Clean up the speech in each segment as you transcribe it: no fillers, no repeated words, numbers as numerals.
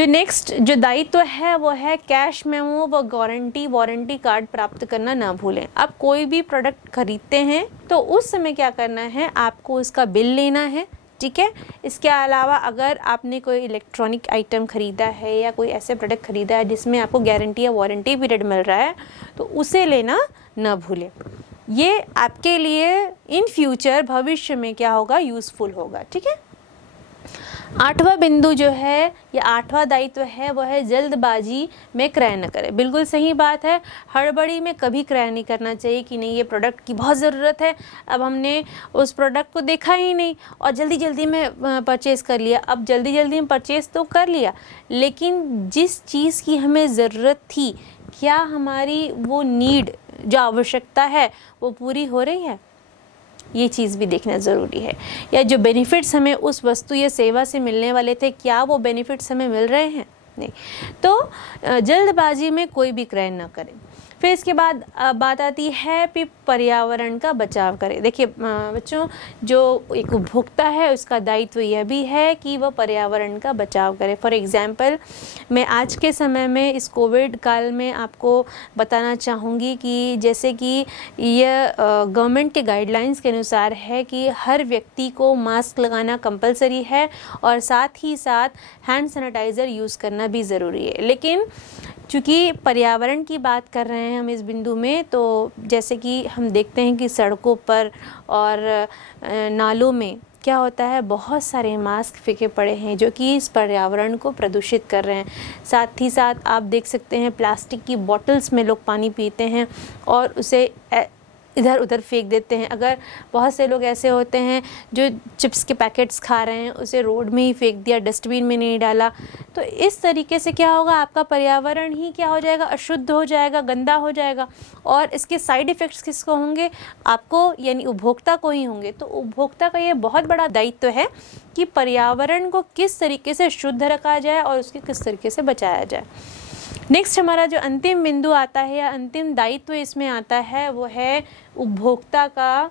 जो नेक्स्ट जो दायित्व है वो है कैश मेमो व वारंटी कार्ड प्राप्त करना ना भूलें। आप कोई भी प्रोडक्ट खरीदते हैं तो उस समय क्या करना है, आपको उसका बिल लेना है, ठीक है। इसके अलावा अगर आपने कोई इलेक्ट्रॉनिक आइटम ख़रीदा है या कोई ऐसे प्रोडक्ट ख़रीदा है जिसमें आपको गारंटी या वारंटी पीरियड मिल रहा है तो उसे लेना ना भूलें। ये आपके लिए इन फ्यूचर भविष्य में क्या होगा, यूज़फुल होगा, ठीक है। 8वां बिंदु जो है या 8वां दायित्व है वो है जल्दबाजी में क्रय न करें। बिल्कुल सही बात है, हड़बड़ी में कभी क्रय नहीं करना चाहिए कि नहीं ये प्रोडक्ट की बहुत ज़रूरत है, अब हमने उस प्रोडक्ट को देखा ही नहीं और जल्दी जल्दी में परचेज़ कर लिया। अब जल्दी जल्दी में परचेज़ तो कर लिया, लेकिन जिस चीज़ की हमें ज़रूरत थी, क्या हमारी वो नीड जो आवश्यकता है वो पूरी हो रही है, ये चीज़ भी देखना ज़रूरी है। या जो बेनिफिट्स हमें उस वस्तु या सेवा से मिलने वाले थे, क्या वो बेनिफिट्स हमें मिल रहे हैं, नहीं। तो जल्दबाजी में कोई भी क्रय न करें। फिर इसके बाद बात आती है कि पर्यावरण का बचाव करें। देखिए बच्चों, जो एक उपभोक्ता है उसका दायित्व यह भी है कि वह पर्यावरण का बचाव करे। फॉर एग्ज़ाम्पल, मैं आज के समय में इस कोविड काल में आपको बताना चाहूँगी कि जैसे कि यह गवर्नमेंट के गाइडलाइंस के अनुसार है कि हर व्यक्ति को मास्क लगाना कंपलसरी है और साथ ही साथ हैंड सैनिटाइज़र यूज़ करना भी ज़रूरी है। लेकिन चूँकि पर्यावरण की बात कर रहे हैं हम इस बिंदु में, तो जैसे कि हम देखते हैं कि सड़कों पर और नालों में क्या होता है, बहुत सारे मास्क फेंके पड़े हैं जो कि इस पर्यावरण को प्रदूषित कर रहे हैं। साथ ही साथ आप देख सकते हैं प्लास्टिक की बॉटल्स में लोग पानी पीते हैं और उसे इधर उधर फेंक देते हैं। अगर बहुत से लोग ऐसे होते हैं जो चिप्स के पैकेट्स खा रहे हैं उसे रोड में ही फेंक दिया, डस्टबिन में नहीं डाला, तो इस तरीके से क्या होगा, आपका पर्यावरण ही क्या हो जाएगा, अशुद्ध हो जाएगा, गंदा हो जाएगा। और इसके साइड इफ़ेक्ट्स किसको होंगे, आपको यानी उपभोक्ता को ही होंगे। तो उपभोक्ता का ये बहुत बड़ा दायित्व है कि पर्यावरण को किस तरीके से शुद्ध रखा जाए और उसके किस तरीके से बचाया जाए। नेक्स्ट हमारा जो अंतिम बिंदु आता है या अंतिम दायित्व इसमें आता है वो है उपभोक्ता का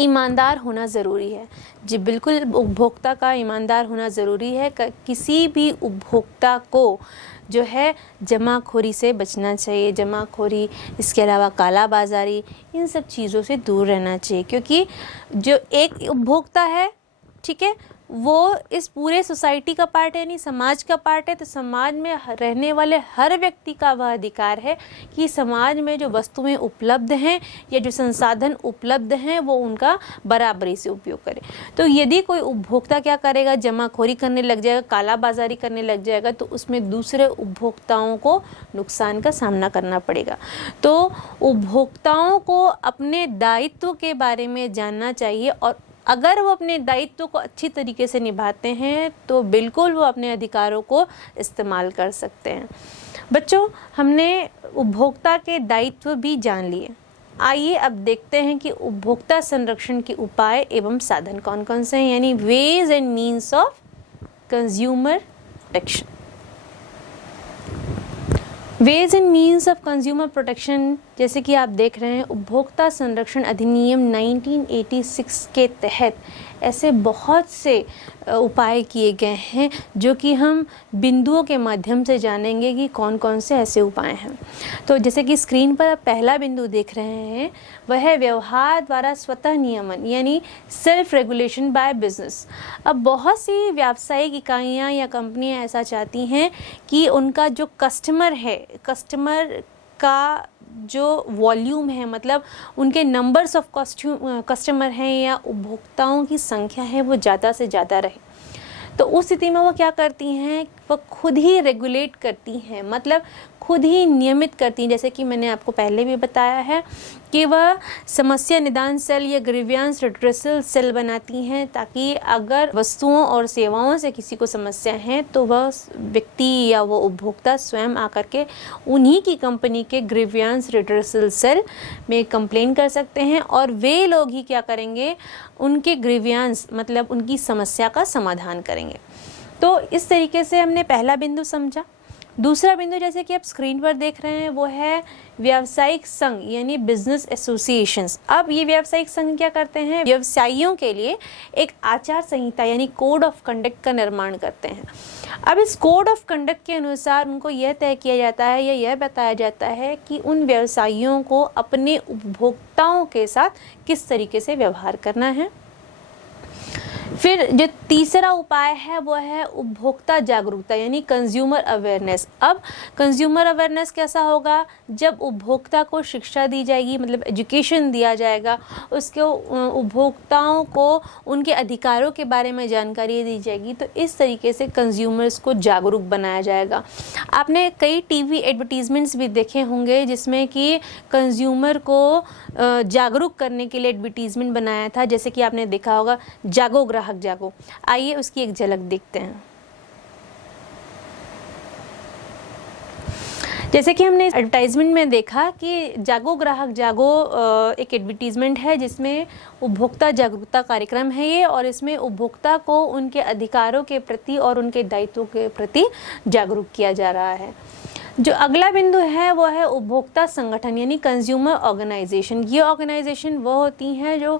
ईमानदार होना ज़रूरी है। जी बिल्कुल, उपभोक्ता का ईमानदार होना ज़रूरी है। किसी भी उपभोक्ता को जो है जमाखोरी से बचना चाहिए, जमाखोरी, इसके अलावा काला बाज़ारी, इन सब चीज़ों से दूर रहना चाहिए। क्योंकि जो एक उपभोक्ता है, ठीक है, वो इस पूरे सोसाइटी का पार्ट है, यानी समाज का पार्ट है। तो समाज में रहने वाले हर व्यक्ति का वह अधिकार है कि समाज में जो वस्तुएं उपलब्ध हैं या जो संसाधन उपलब्ध हैं वो उनका बराबरी से उपयोग करें। तो यदि कोई उपभोक्ता क्या करेगा, जमाखोरी करने लग जाएगा, काला बाजारी करने लग जाएगा, तो उसमें दूसरे उपभोक्ताओं को नुकसान का सामना करना पड़ेगा। तो उपभोक्ताओं को अपने दायित्व के बारे में जानना चाहिए और अगर वो अपने दायित्व को अच्छी तरीके से निभाते हैं तो बिल्कुल वो अपने अधिकारों को इस्तेमाल कर सकते हैं। बच्चों, हमने उपभोक्ता के दायित्व भी जान लिए। आइए अब देखते हैं कि उपभोक्ता संरक्षण के उपाय एवं साधन कौन कौन से हैं, यानी ways and means of consumer protection. Ways and means of consumer protection, जैसे कि आप देख रहे हैं, उपभोक्ता संरक्षण अधिनियम 1986 के तहत ऐसे बहुत से उपाय किए गए हैं जो कि हम बिंदुओं के माध्यम से जानेंगे कि कौन कौन से ऐसे उपाय हैं। तो जैसे कि स्क्रीन पर आप पहला बिंदु देख रहे हैं, वह है व्यवहार द्वारा स्वतः नियमन, यानी सेल्फ रेगुलेशन बाय बिजनेस। अब बहुत सी व्यावसायिक इकाइयां या कंपनियां ऐसा चाहती हैं कि उनका जो कस्टमर है, कस्टमर का जो वॉल्यूम है, मतलब उनके नंबर्स ऑफ कस्टमर हैं या उपभोक्ताओं की संख्या है, वो ज़्यादा से ज़्यादा रहे। तो उस स्थिति में वो क्या करती हैं, वह खुद ही रेगुलेट करती हैं, मतलब खुद ही नियमित करती हैं। जैसे कि मैंने आपको पहले भी बताया है कि वह समस्या निदान सेल या ग्रीवियंस रिड्रेसल सेल बनाती हैं, ताकि अगर वस्तुओं और सेवाओं से किसी को समस्या है तो वह व्यक्ति या वो उपभोक्ता स्वयं आकर के उन्हीं की कंपनी के ग्रीवियंस रिड्रेसल सेल में कंप्लेन कर सकते हैं और वे लोग ही क्या करेंगे, उनके ग्रीवियंस मतलब उनकी समस्या का समाधान करेंगे। तो इस तरीके से हमने पहला बिंदु समझा। दूसरा बिंदु जैसे कि आप स्क्रीन पर देख रहे हैं वो है व्यावसायिक संघ यानी बिजनेस एसोसिएशंस। अब ये व्यावसायिक संघ क्या करते हैं, व्यवसायियों के लिए एक आचार संहिता यानी कोड ऑफ कंडक्ट का निर्माण करते हैं। अब इस कोड ऑफ कंडक्ट के अनुसार उनको यह तय किया जाता है या यह बताया जाता है कि उन व्यवसायियों को अपने उपभोक्ताओं के साथ किस तरीके से व्यवहार करना है। फिर जो तीसरा उपाय है वो है उपभोक्ता जागरूकता यानी कंज्यूमर अवेयरनेस। अब कंज्यूमर अवेयरनेस कैसा होगा, जब उपभोक्ता को शिक्षा दी जाएगी, मतलब एजुकेशन दिया जाएगा, उसके उपभोक्ताओं को उनके अधिकारों के बारे में जानकारी दी जाएगी, तो इस तरीके से कंज्यूमर्स को जागरूक बनाया जाएगा। आपने कई टीवी एडवर्टीजमेंट्स भी देखे होंगे जिसमें कि कंज्यूमर को जागरूक करने के लिए एडवर्टीजमेंट बनाया था, जैसे कि आपने देखा होगा जागो ग्राहक जागो। आइए उसकी एक झलक देखते हैं। जैसे कि हमने एडवर्टाइजमेंट में देखा कि जागो ग्राहक जागो एक एडवर्टीजमेंट है जिसमें उपभोक्ता जागरूकता कार्यक्रम है ये, और इसमें उपभोक्ता को उनके अधिकारों के प्रति और उनके दायित्वों के प्रति जागरूक किया जा रहा है। जो अगला बिंदु है वो है उपभोक्ता संगठन यानी कंज्यूमर ऑर्गेनाइजेशन। ये ऑर्गेनाइजेशन वो होती हैं जो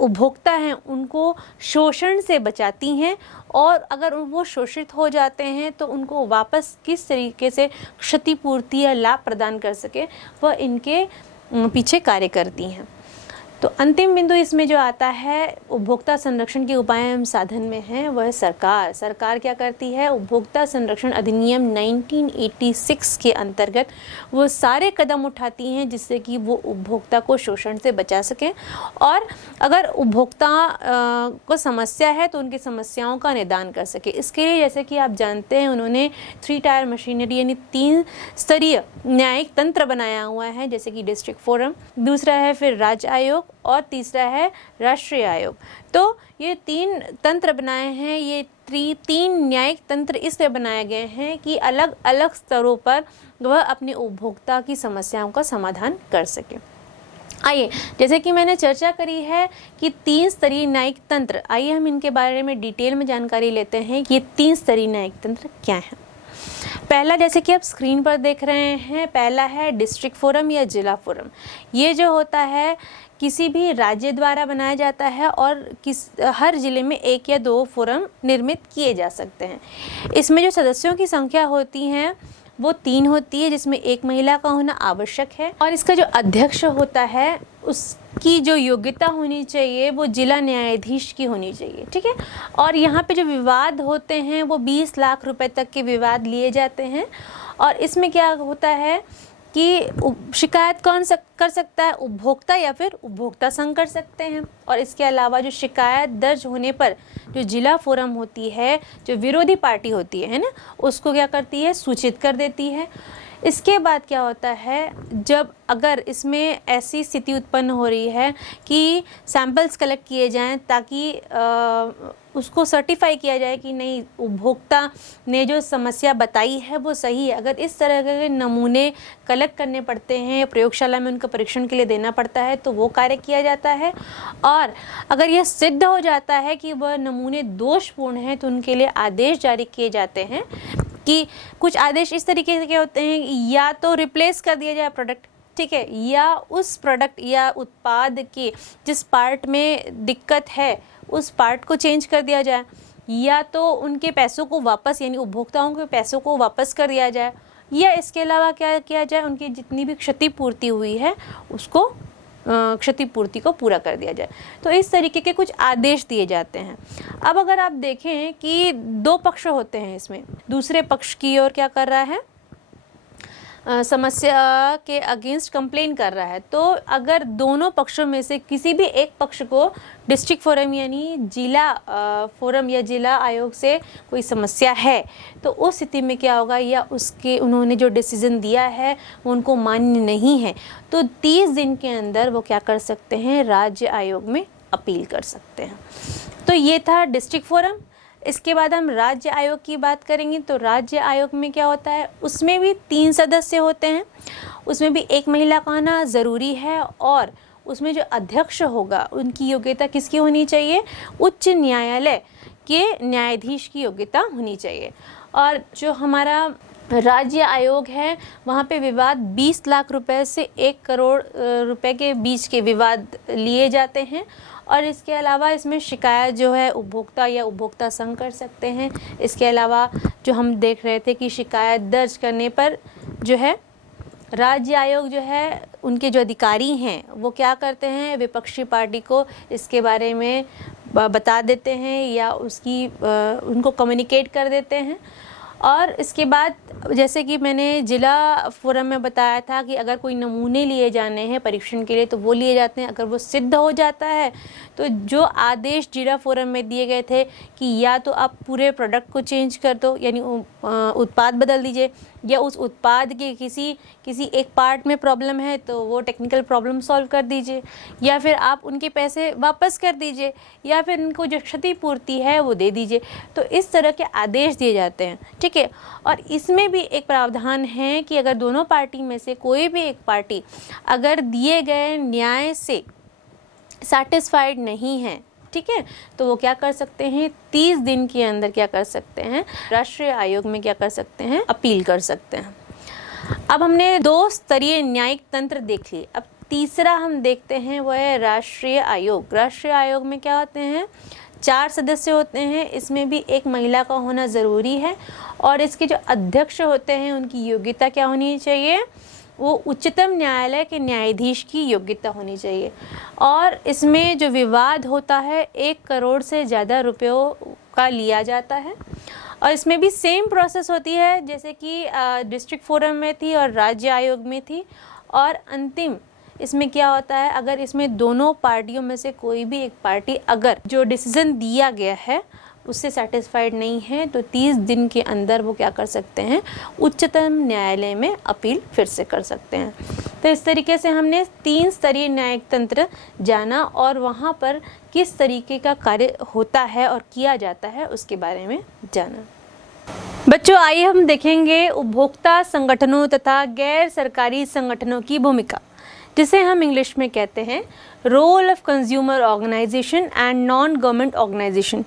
उपभोक्ता हैं उनको शोषण से बचाती हैं, और अगर वो शोषित हो जाते हैं तो उनको वापस किस तरीके से क्षतिपूर्ति या लाभ प्रदान कर सके वह इनके पीछे कार्य करती हैं। तो अंतिम बिंदु इसमें जो आता है उपभोक्ता संरक्षण के उपाय एवं साधन में है वह सरकार। सरकार क्या करती है, उपभोक्ता संरक्षण अधिनियम 1986 के अंतर्गत वो सारे कदम उठाती हैं जिससे कि वो उपभोक्ता को शोषण से बचा सकें, और अगर उपभोक्ता को समस्या है तो उनकी समस्याओं का निदान कर सके। इसके लिए जैसे कि आप जानते हैं उन्होंने 3 टायर मशीनरी यानी 3 स्तरीय न्यायिक तंत्र बनाया हुआ है, जैसे कि डिस्ट्रिक्ट फोरम, दूसरा है फिर राज्य आयोग, और तीसरा है राष्ट्रीय आयोग। तो ये 3 तंत्र बनाए हैं। ये 3 न्यायिक तंत्र इसलिए बनाए गए हैं कि अलग अलग स्तरों पर वह अपने उपभोक्ता की समस्याओं का समाधान कर सके। आइए, जैसे कि मैंने चर्चा करी है कि 3 स्तरीय न्यायिक तंत्र, आइए हम इनके बारे में डिटेल में जानकारी लेते हैं कि ये 3 स्तरीय न्यायिक तंत्र क्या हैं। पहला, जैसे कि आप स्क्रीन पर देख रहे हैं, पहला है डिस्ट्रिक्ट फोरम या जिला फोरम। ये जो होता है किसी भी राज्य द्वारा बनाया जाता है और हर जिले में 1 या 2 फोरम निर्मित किए जा सकते हैं। इसमें जो सदस्यों की संख्या होती है वो 3 होती है, जिसमें 1 महिला का होना आवश्यक है, और इसका जो अध्यक्ष होता है उसकी जो योग्यता होनी चाहिए वो जिला न्यायाधीश की होनी चाहिए, ठीक है। और यहाँ पे जो विवाद होते हैं वो 20 लाख रुपए तक के विवाद लिए जाते हैं, और इसमें क्या होता है कि शिकायत कौन कर सकता है, उपभोक्ता या फिर उपभोक्ता संघ कर सकते हैं। और इसके अलावा जो शिकायत दर्ज होने पर जो जिला फोरम होती है, जो विरोधी पार्टी होती है ना, उसको क्या करती है, सूचित कर देती है। इसके बाद क्या होता है, जब अगर इसमें ऐसी स्थिति उत्पन्न हो रही है कि सैंपल्स कलेक्ट किए जाएं ताकि उसको सर्टिफाई किया जाए कि नहीं उपभोक्ता ने जो समस्या बताई है वो सही है, अगर इस तरह के नमूने कलेक्ट करने पड़ते हैं, प्रयोगशाला में उनका परीक्षण के लिए देना पड़ता है, तो वो कार्य किया जाता है। और अगर यह सिद्ध हो जाता है कि वह नमूने दोषपूर्ण हैं तो उनके लिए आदेश जारी किए जाते हैं कि कुछ आदेश इस तरीके के होते हैं, या तो रिप्लेस कर दिया जाए प्रोडक्ट, ठीक है, या उस प्रोडक्ट या उत्पाद के जिस पार्ट में दिक्कत है उस पार्ट को चेंज कर दिया जाए, या तो उनके पैसों को वापस यानी उपभोक्ताओं के पैसों को वापस कर दिया जाए, या इसके अलावा क्या किया जाए, उनकी जितनी भी क्षतिपूर्ति हुई है उसको क्षतिपूर्ति को पूरा कर दिया जाए। तो इस तरीके के कुछ आदेश दिए जाते हैं। अब अगर आप देखें कि 2 पक्ष होते हैं इसमें, दूसरे पक्ष की ओर क्या कर रहा है, समस्या के अगेंस्ट कंप्लेन कर रहा है, तो अगर दोनों पक्षों में से किसी भी एक पक्ष को डिस्ट्रिक्ट फोरम यानी जिला फोरम या जिला आयोग से कोई समस्या है, तो उस स्थिति में क्या होगा, या उसके उन्होंने जो डिसीजन दिया है वो उनको मान्य नहीं है, तो 30 दिन के अंदर वो क्या कर सकते हैं, राज्य आयोग में अपील कर सकते हैं। तो ये था डिस्ट्रिक्ट फोरम। इसके बाद हम राज्य आयोग की बात करेंगे। तो राज्य आयोग में क्या होता है, उसमें भी 3 सदस्य होते हैं, उसमें भी 1 महिला का होना ज़रूरी है, और उसमें जो अध्यक्ष होगा उनकी योग्यता किसकी होनी चाहिए, उच्च न्यायालय के न्यायाधीश की योग्यता होनी चाहिए। और जो हमारा राज्य आयोग है वहाँ पे विवाद 20 लाख रुपए से 1 करोड़ रुपए के बीच के विवाद लिए जाते हैं। और इसके अलावा इसमें शिकायत जो है उपभोक्ता या उपभोक्ता संघ कर सकते हैं। इसके अलावा जो हम देख रहे थे कि शिकायत दर्ज करने पर जो है राज्य आयोग जो है उनके जो अधिकारी हैं वो क्या करते हैं, विपक्षी पार्टी को इसके बारे में बता देते हैं या उनको कम्युनिकेट कर देते हैं। और इसके बाद जैसे कि मैंने जिला फोरम में बताया था कि अगर कोई नमूने लिए जाने हैं परीक्षण के लिए तो वो लिए जाते हैं। अगर वो सिद्ध हो जाता है तो जो आदेश जिला फोरम में दिए गए थे कि या तो आप पूरे प्रोडक्ट को चेंज कर दो, यानी उत्पाद बदल दीजिए, या उस उत्पाद के किसी एक पार्ट में प्रॉब्लम है तो वो टेक्निकल प्रॉब्लम सॉल्व कर दीजिए, या फिर आप उनके पैसे वापस कर दीजिए, या फिर उनको जो क्षतिपूर्ति है वो दे दीजिए। तो इस तरह के आदेश दिए जाते हैं, ठीक है। और इसमें भी एक प्रावधान है कि अगर दोनों पार्टी में से कोई भी एक पार्टी अगर दिए गए न्याय से सैटिस्फाइड नहीं है, ठीक है, तो वो क्या कर सकते हैं, 30 दिन के अंदर क्या कर सकते हैं, राष्ट्रीय आयोग में क्या कर सकते हैं, अपील कर सकते हैं। अब हमने 2 स्तरीय न्यायिक तंत्र देख लिए। अब तीसरा हम देखते हैं वो है राष्ट्रीय आयोग। राष्ट्रीय आयोग में क्या होते हैं, 4 सदस्य होते हैं। इसमें भी एक महिला का होना ज़रूरी है। और इसके जो अध्यक्ष होते हैं उनकी योग्यता क्या होनी चाहिए, वो उच्चतम न्यायालय के न्यायाधीश की योग्यता होनी चाहिए। और इसमें जो विवाद होता है 1 करोड़ से ज़्यादा रुपयों का लिया जाता है। और इसमें भी सेम प्रोसेस होती है जैसे कि डिस्ट्रिक्ट फोरम में थी और राज्य आयोग में थी। और अंतिम इसमें क्या होता है, अगर इसमें दोनों पार्टियों में से कोई भी एक पार्टी अगर जो डिसीज़न दिया गया है उससे सेटिस्फाइड नहीं है तो 30 दिन के अंदर वो क्या कर सकते हैं, उच्चतम न्यायालय में अपील फिर से कर सकते हैं। तो इस तरीके से हमने 3 स्तरीय न्यायिक तंत्र जाना और वहाँ पर किस तरीके का कार्य होता है और किया जाता है उसके बारे में जाना। बच्चों, आइए हम देखेंगे उपभोक्ता संगठनों तथा गैर सरकारी संगठनों की भूमिका, जिसे हम इंग्लिश में कहते हैं role of consumer organisation and non government organisation,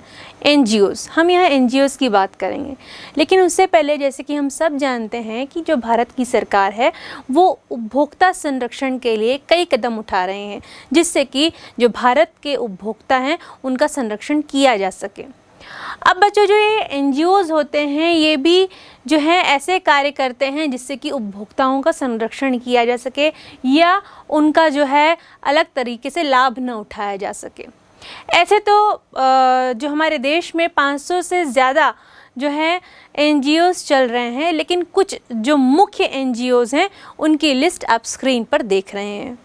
NGOs। हम यहाँ NGOs की बात करेंगे, लेकिन उससे पहले जैसे कि हम सब जानते हैं कि जो भारत की सरकार है वो उपभोक्ता संरक्षण के लिए कई कदम उठा रहे हैं जिससे कि जो भारत के उपभोक्ता हैं उनका संरक्षण किया जा सके। अब बच्चों, जो ये NGOs होते हैं ये भी जो है ऐसे कार्य करते हैं जिससे कि उपभोक्ताओं का संरक्षण किया जा सके या उनका जो है अलग तरीके से लाभ न उठाया जा सके। ऐसे तो जो हमारे देश में 500 से ज़्यादा जो है NGOs चल रहे हैं, लेकिन कुछ जो मुख्य NGOs हैं उनकी लिस्ट आप स्क्रीन पर देख रहे हैं।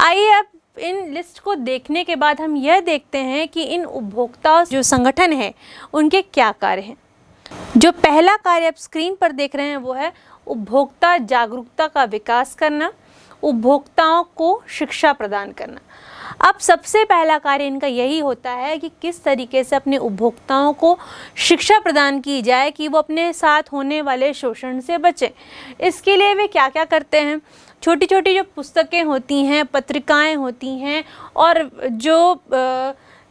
आइए अब इन लिस्ट को देखने के बाद हम यह देखते हैं कि इन उपभोक्ता जो संगठन है उनके क्या कार्य हैं। जो पहला कार्य आप स्क्रीन पर देख रहे हैं वो है उपभोक्ता जागरूकता का विकास करना, उपभोक्ताओं को शिक्षा प्रदान करना। अब सबसे पहला कार्य इनका यही होता है कि किस तरीके से अपने उपभोक्ताओं को शिक्षा प्रदान की जाए कि वो अपने साथ होने वाले शोषण से बचें। इसके लिए वे क्या क्या करते हैं, छोटी छोटी जो पुस्तकें होती हैं, पत्रिकाएं होती हैं और जो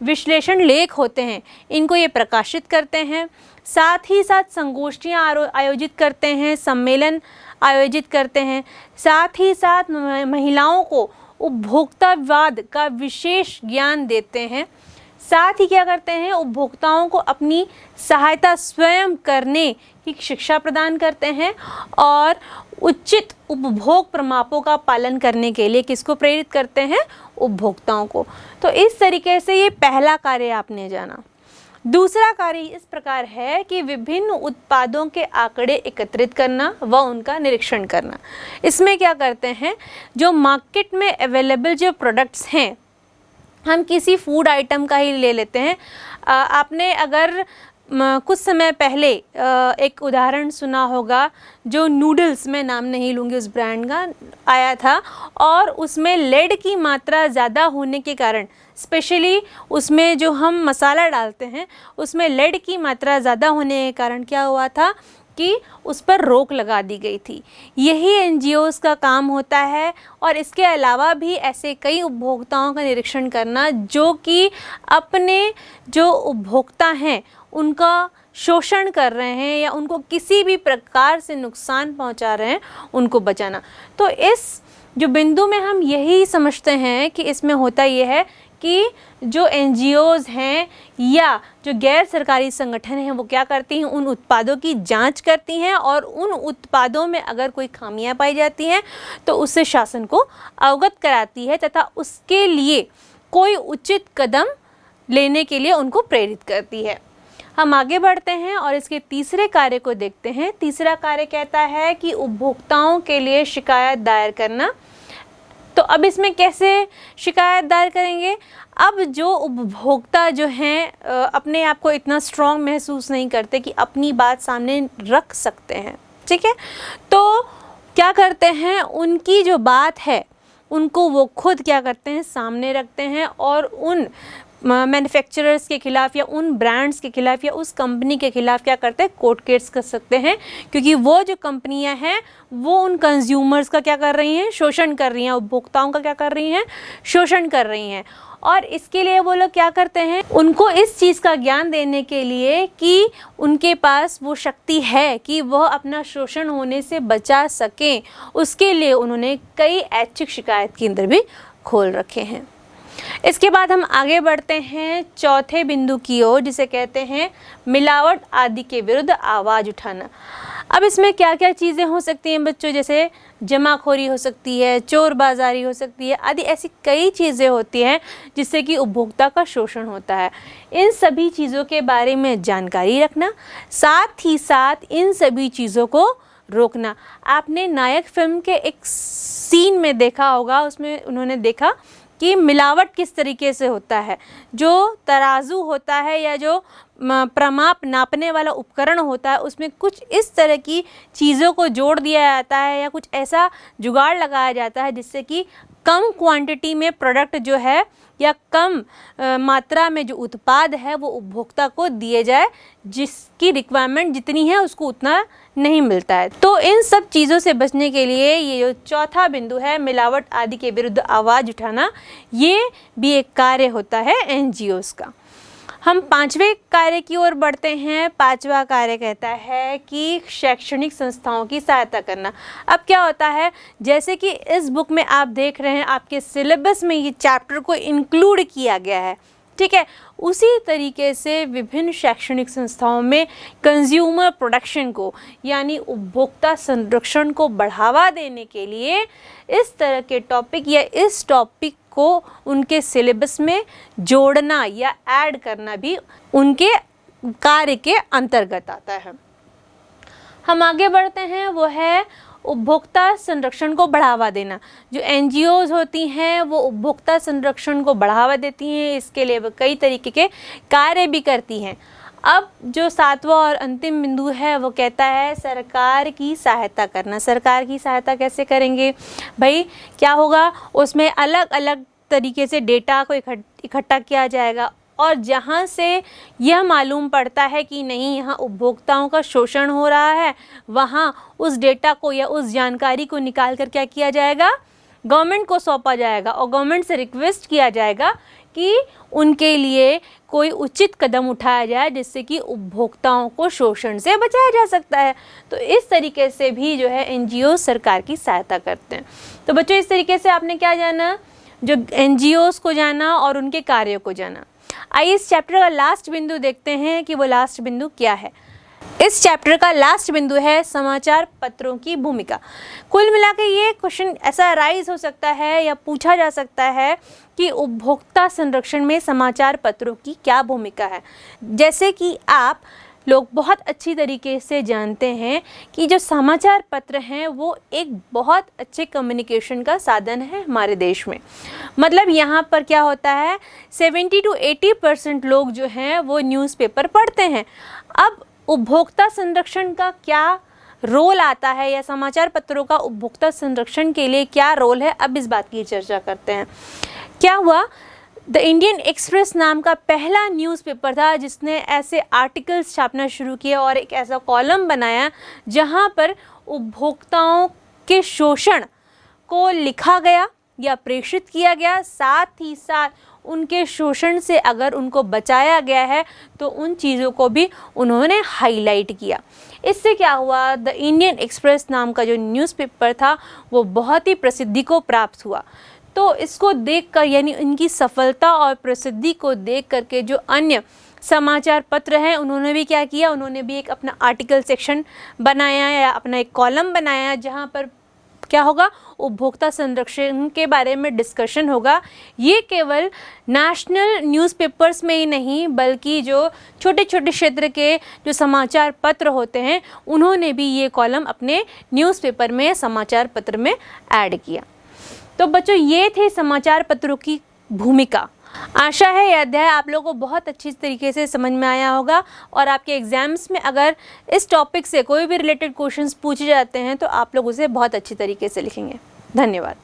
विश्लेषण लेख होते हैं इनको ये प्रकाशित करते हैं। साथ ही साथ संगोष्ठियाँ आयोजित करते हैं, सम्मेलन आयोजित करते हैं। साथ ही साथ महिलाओं को उपभोक्तावाद का विशेष ज्ञान देते हैं। साथ ही क्या करते हैं, उपभोक्ताओं को अपनी सहायता स्वयं करने की शिक्षा प्रदान करते हैं और उचित उपभोग प्रमापों का पालन करने के लिए किसको प्रेरित करते हैं, उपभोक्ताओं को। तो इस तरीके से ये पहला कार्य आपने जाना। दूसरा कार्य इस प्रकार है कि विभिन्न उत्पादों के आंकड़े एकत्रित करना व उनका निरीक्षण करना। इसमें क्या करते हैं, जो मार्केट में अवेलेबल जो प्रोडक्ट्स हैं, हम किसी फूड आइटम का ही ले लेते हैं। आपने अगर कुछ समय पहले एक उदाहरण सुना होगा, जो नूडल्स, मैं नाम नहीं लूँगी उस ब्रांड का, आया था और उसमें लेड की मात्रा ज़्यादा होने के कारण, स्पेशली उसमें जो हम मसाला डालते हैं उसमें लेड की मात्रा ज़्यादा होने के कारण क्या हुआ था जबकि उस पर रोक लगा दी गई थी। यही एनजीओज का काम होता है। और इसके अलावा भी ऐसे कई उपभोक्ताओं का निरीक्षण करना जो कि अपने जो उपभोक्ता हैं उनका शोषण कर रहे हैं या उनको किसी भी प्रकार से नुकसान पहुंचा रहे हैं, उनको बचाना। तो इस जो बिंदु में हम यही समझते हैं कि इसमें होता ये है कि जो एनजीओज हैं या जो गैर सरकारी संगठन हैं वो क्या करती हैं, उन उत्पादों की जांच करती हैं और उन उत्पादों में अगर कोई खामियां पाई जाती हैं तो उससे शासन को अवगत कराती है तथा उसके लिए कोई उचित कदम लेने के लिए उनको प्रेरित करती है। हम आगे बढ़ते हैं और इसके तीसरे कार्य को देखते हैं। तीसरा कार्य कहता है कि उपभोक्ताओं के लिए शिकायत दायर करना। तो अब इसमें कैसे शिकायत दायर करेंगे? अब जो उपभोक्ता जो हैं अपने आप को इतना स्ट्रॉन्ग महसूस नहीं करते कि अपनी बात सामने रख सकते हैं, ठीक है, तो क्या करते हैं, उनकी जो बात है उनको वो खुद क्या करते हैं, सामने रखते हैं और उन मैन्युफैक्चरर्स के खिलाफ़ या उन ब्रांड्स के खिलाफ़ या उस कंपनी के खिलाफ़ क्या करते हैं, कोर्ट केस कर सकते हैं, क्योंकि वो जो कंपनियां हैं वो उन कंज्यूमर्स का क्या कर रही हैं, शोषण कर रही हैं, उपभोक्ताओं का क्या कर रही हैं, शोषण कर रही हैं। और इसके लिए वो लोग क्या करते हैं, उनको इस चीज़ का ज्ञान देने के लिए कि उनके पास वो शक्ति है कि वह अपना शोषण होने से बचा सकें, उसके लिए उन्होंने कई ऐच्छिक शिकायत केंद्र भी खोल रखे हैं। इसके बाद हम आगे बढ़ते हैं चौथे बिंदु की ओर, जिसे कहते हैं मिलावट आदि के विरुद्ध आवाज़ उठाना। अब इसमें क्या क्या चीज़ें हो सकती हैं बच्चों, जैसे जमाखोरी हो सकती है, चोर बाज़ारी हो सकती है, आदि ऐसी कई चीज़ें होती हैं जिससे कि उपभोक्ता का शोषण होता है। इन सभी चीज़ों के बारे में जानकारी रखना, साथ ही साथ इन सभी चीज़ों को रोकना। आपने नायक फिल्म के एक सीन में देखा होगा, उसमें उन्होंने देखा कि मिलावट किस तरीके से होता है। जो तराजू होता है या जो प्रमाप नापने वाला उपकरण होता है उसमें कुछ इस तरह की चीज़ों को जोड़ दिया जाता है या कुछ ऐसा जुगाड़ लगाया जाता है जिससे कि कम क्वांटिटी में प्रोडक्ट जो है या कम मात्रा में जो उत्पाद है वो उपभोक्ता को दिए जाए, जिसकी रिक्वायरमेंट जितनी है उसको उतना नहीं मिलता है। तो इन सब चीज़ों से बचने के लिए ये जो चौथा बिंदु है मिलावट आदि के विरुद्ध आवाज़ उठाना, ये भी एक कार्य होता है एनजीओज़ का। हम पांचवें कार्य की ओर बढ़ते हैं। पांचवा कार्य कहता है कि शैक्षणिक संस्थाओं की सहायता करना। अब क्या होता है, जैसे कि इस बुक में आप देख रहे हैं आपके सिलेबस में ये चैप्टर को इंक्लूड किया गया है, ठीक है, उसी तरीके से विभिन्न शैक्षणिक संस्थाओं में कंज्यूमर प्रोटेक्शन को यानी उपभोक्ता संरक्षण को बढ़ावा देने के लिए इस तरह के टॉपिक या इस टॉपिक को उनके सिलेबस में जोड़ना या ऐड करना भी उनके कार्य के अंतर्गत आता है। हम आगे बढ़ते हैं, वो है उपभोक्ता संरक्षण को बढ़ावा देना। जो एनजीओज होती हैं वो उपभोक्ता संरक्षण को बढ़ावा देती हैं, इसके लिए वो कई तरीके के कार्य भी करती हैं। अब जो सातवां और अंतिम बिंदु है वो कहता है सरकार की सहायता करना। सरकार की सहायता कैसे करेंगे भाई? क्या होगा, उसमें अलग अलग तरीके से डेटा को इकट्ठा किया जाएगा और जहाँ से यह मालूम पड़ता है कि नहीं यहाँ उपभोक्ताओं का शोषण हो रहा है, वहाँ उस डेटा को या उस जानकारी को निकाल कर क्या किया जाएगा, गवर्नमेंट को सौंपा जाएगा और गवर्नमेंट से रिक्वेस्ट किया जाएगा कि उनके लिए कोई उचित कदम उठाया जाए जिससे कि उपभोक्ताओं को शोषण से बचाया जा सकता है। तो इस तरीके से भी जो है एनजीओ सरकार की सहायता करते हैं। तो बच्चों इस तरीके से आपने क्या जाना, जो एनजीओज़ को जाना और उनके कार्यों को जाना। आइए इस चैप्टर का लास्ट बिंदु देखते हैं कि वो लास्ट बिंदु क्या है। इस चैप्टर का लास्ट बिंदु है समाचार पत्रों की भूमिका। कुल मिला के ये क्वेश्चन ऐसा राइज हो सकता है या पूछा जा सकता है कि उपभोक्ता संरक्षण में समाचार पत्रों की क्या भूमिका है। जैसे कि आप लोग बहुत अच्छी तरीके से जानते हैं कि जो समाचार पत्र हैं वो एक बहुत अच्छे कम्युनिकेशन का साधन है हमारे देश में। मतलब यहाँ पर क्या होता है, 70 to 80% लोग जो हैं वो न्यूज़पेपर पढ़ते हैं। अब उपभोक्ता संरक्षण का क्या रोल आता है या समाचार पत्रों का उपभोक्ता संरक्षण के लिए क्या रोल है, अब इस बात की चर्चा करते हैं। क्या हुआ, द इंडियन एक्सप्रेस नाम का पहला न्यूज़पेपर था जिसने ऐसे आर्टिकल्स छापना शुरू किया और एक ऐसा कॉलम बनाया जहां पर उपभोक्ताओं के शोषण को लिखा गया या प्रेषित किया गया, साथ ही साथ उनके शोषण से अगर उनको बचाया गया है तो उन चीज़ों को भी उन्होंने हाईलाइट किया। इससे क्या हुआ, द इंडियन एक्सप्रेस नाम का जो न्यूज़पेपर था वो बहुत ही प्रसिद्धि को प्राप्त हुआ। तो इसको देखकर, यानी इनकी सफलता और प्रसिद्धि को देख करके जो अन्य समाचार पत्र हैं उन्होंने भी क्या किया, उन्होंने भी एक अपना आर्टिकल सेक्शन बनाया या अपना एक कॉलम बनाया जहां पर क्या होगा, उपभोक्ता संरक्षण के बारे में डिस्कशन होगा। ये केवल नेशनल न्यूज़पेपर्स में ही नहीं बल्कि जो छोटे छोटे क्षेत्र के जो समाचार पत्र होते हैं उन्होंने भी ये कॉलम अपने न्यूज़पेपर में, समाचार पत्र में ऐड किया। तो बच्चों, ये थे समाचार पत्रों की भूमिका। आशा है यह अध्याय आप लोगों को बहुत अच्छी तरीके से समझ में आया होगा और आपके एग्जाम्स में अगर इस टॉपिक से कोई भी रिलेटेड क्वेश्चंस पूछे जाते हैं तो आप लोग उसे बहुत अच्छी तरीके से लिखेंगे। धन्यवाद।